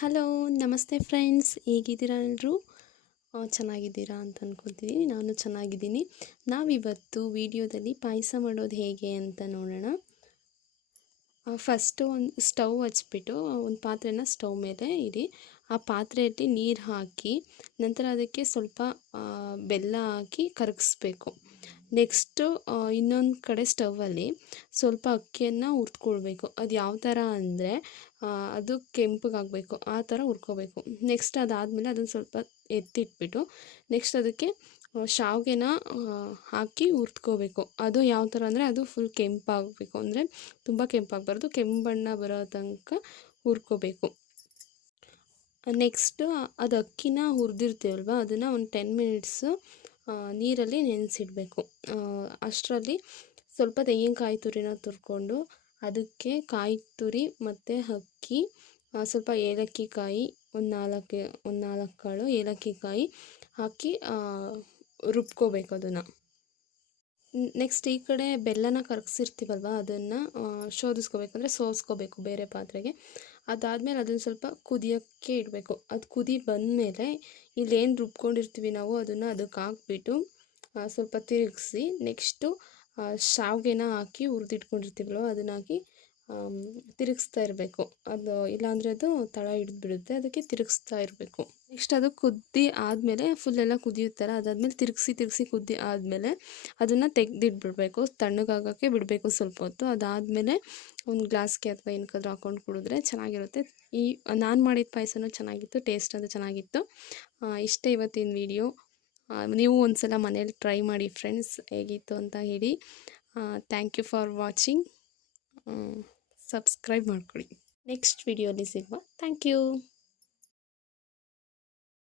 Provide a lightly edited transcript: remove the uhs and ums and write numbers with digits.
Hello ನಮಸ್ತೆ friends, ಹೇಗಿದ್ದೀರಾ ಎಲ್ಲರೂ? ಚೆನ್ನಾಗಿದ್ದೀರಾ ಅಂತ ಅಂದ್ಕೊಳ್ತೀನಿ. ನಾನು ಚೆನ್ನಾಗಿದ್ದೀನಿ. ನಾವಿವತ್ತು ವಿಡಿಯೋದಲ್ಲಿ ಪಾಯಸ ಮಾಡೋದು ಹೇಗೆ ಅಂತ ನೋಡೋಣ. ಫಸ್ಟು ಒಂದು ಸ್ಟವ್ ಹಚ್ಬಿಟ್ಟು ಒಂದು ಪಾತ್ರೆನ ಸ್ಟವ್ ಮೇಲೆ ಇಡಿ. ಆ ಪಾತ್ರೆಯಲ್ಲಿ ನೀರು ಹಾಕಿ ನಂತರ ಅದಕ್ಕೆ ಸ್ವಲ್ಪ ಬೆಲ್ಲ ಹಾಕಿ ಕರಗಿಸ್ಬೇಕು. ನೆಕ್ಸ್ಟು ಇನ್ನೊಂದು ಕಡೆ ಸ್ಟವ್ವಲ್ಲಿ ಸ್ವಲ್ಪ ಅಕ್ಕಿಯನ್ನು ಹುರ್ಕೊಳ್ಬೇಕು. ಅದು ಯಾವ ಥರ ಅಂದರೆ ಅದು ಕೆಂಪಗಾಗಬೇಕು, ಆ ಥರ ಹುರ್ಕೋಬೇಕು. ನೆಕ್ಸ್ಟ್ ಅದಾದಮೇಲೆ ಅದನ್ನು ಸ್ವಲ್ಪ ಎತ್ತಿಟ್ಬಿಟ್ಟು ನೆಕ್ಸ್ಟ್ ಅದಕ್ಕೆ ಶಾವಿಗೆನ ಹಾಕಿ ಹುರ್ಕೋಬೇಕು. ಅದು ಯಾವ ಥರ ಅಂದರೆ ಅದು ಫುಲ್ ಕೆಂಪಾಗಬೇಕು, ಅಂದರೆ ತುಂಬ ಕೆಂಪಾಗಬಾರ್ದು, ಕೆಂಪು ಬಣ್ಣ ಬರೋ ತನಕ ಹುರ್ಕೋಬೇಕು. ನೆಕ್ಸ್ಟು ಅದು ಅಕ್ಕಿನ ಹುರಿದಿರ್ತೀವಲ್ವ, ಅದನ್ನು ಒಂದು 10 ಮಿನಿಟ್ಸು ನೀರಲ್ಲಿ ನೆನೆಸಿಡಬೇಕು. ಅಷ್ಟರಲ್ಲಿ ಸ್ವಲ್ಪ ತೆಂಗಿನಕಾಯಿ ತುರಿನ ತುರ್ಕೊಂಡು ಅದಕ್ಕೆ ಕಾಯಿ ತುರಿ ಮತ್ತು ಅಕ್ಕಿ, ಸ್ವಲ್ಪ ಏಲಕ್ಕಿ ಕಾಯಿ, ಒಂದು ನಾಲ್ಕು ಕಾಳು ಏಲಕ್ಕಿ ಕಾಯಿ ಹಾಕಿ ರುಬ್ಕೋಬೇಕು ಅದನ್ನು. ನೆಕ್ಸ್ಟ್ ಈ ಕಡೆ ಬೆಲ್ಲನ ಕರಗಿಸಿರ್ತೀವಲ್ವ, ಅದನ್ನು ಶೋಧಿಸ್ಕೋಬೇಕು, ಅಂದರೆ ಸೋಸ್ಕೋಬೇಕು ಬೇರೆ ಪಾತ್ರೆಗೆ. ಅದಾದಮೇಲೆ ಅದನ್ನು ಸ್ವಲ್ಪ ಕುದಿಯೋಕ್ಕೆ ಇಡಬೇಕು. ಅದು ಕುದಿ ಬಂದಮೇಲೆ ಇಲ್ಲೇನು ರುಬ್ಕೊಂಡಿರ್ತೀವಿ ನಾವು ಅದನ್ನು ಅದಕ್ಕೆ ಹಾಕ್ಬಿಟ್ಟು ಸ್ವಲ್ಪ ತಿರುಗಿಸಿ ನೆಕ್ಸ್ಟು ಶಾವಿಗೆನ ಹಾಕಿ ಹುರಿದಿಟ್ಕೊಂಡಿರ್ತೀವಲ್ವ ಅದನ್ನು ಹಾಕಿ ತಿರುಗಿಸ್ತಾ ಇರಬೇಕು. ಅದು ಇಲ್ಲಾಂದರೆ ಅದು ತಳ ಹಿಡಿದ್ಬಿಡುತ್ತೆ, ಅದಕ್ಕೆ ತಿರುಗಿಸ್ತಾ ಇರಬೇಕು. ನೆಕ್ಸ್ಟ್ ಅದು ಕುದ್ದಿ ಆದಮೇಲೆ ಫುಲ್ಲೆಲ್ಲ ಕುದಿಯುತ್ತಲ್ಲ, ಅದಾದಮೇಲೆ ತಿರುಗಿಸಿ ಕುದ್ದಿ ಆದಮೇಲೆ ಅದನ್ನು ತೆಗೆದಿಟ್ಬಿಡ್ಬೇಕು. ತಣ್ಣಗಾಗೋಕ್ಕೆ ಬಿಡಬೇಕು ಸ್ವಲ್ಪ ಹೊತ್ತು. ಅದಾದಮೇಲೆ ಒಂದು ಗ್ಲಾಸ್ಗೆ ಅಥವಾ ಏನಕ್ಕಾದ್ರೂ ಹಾಕ್ಕೊಂಡು ಕುಡಿದ್ರೆ ಚೆನ್ನಾಗಿರುತ್ತೆ. ನಾನು ಮಾಡಿದ ಪಾಯಸನೂ ಚೆನ್ನಾಗಿತ್ತು, ಟೇಸ್ಟ್ ಅದು ಚೆನ್ನಾಗಿತ್ತು. ಇಷ್ಟೇ ಇವತ್ತಿನ ವಿಡಿಯೋ. ನೀವು ಒಂದ್ಸಲ ಮನೇಲಿ ಟ್ರೈ ಮಾಡಿ ಫ್ರೆಂಡ್ಸ್, ಹೇಗಿತ್ತು ಅಂತ ಹೇಳಿ. Thank you for watching. Subscribe ಮಾಡ್ಕೊಳ್ಳಿ. ನೆಕ್ಸ್ಟ್ ವಿಡಿಯೋಲಿ ಸಿಗುವ. Thank you.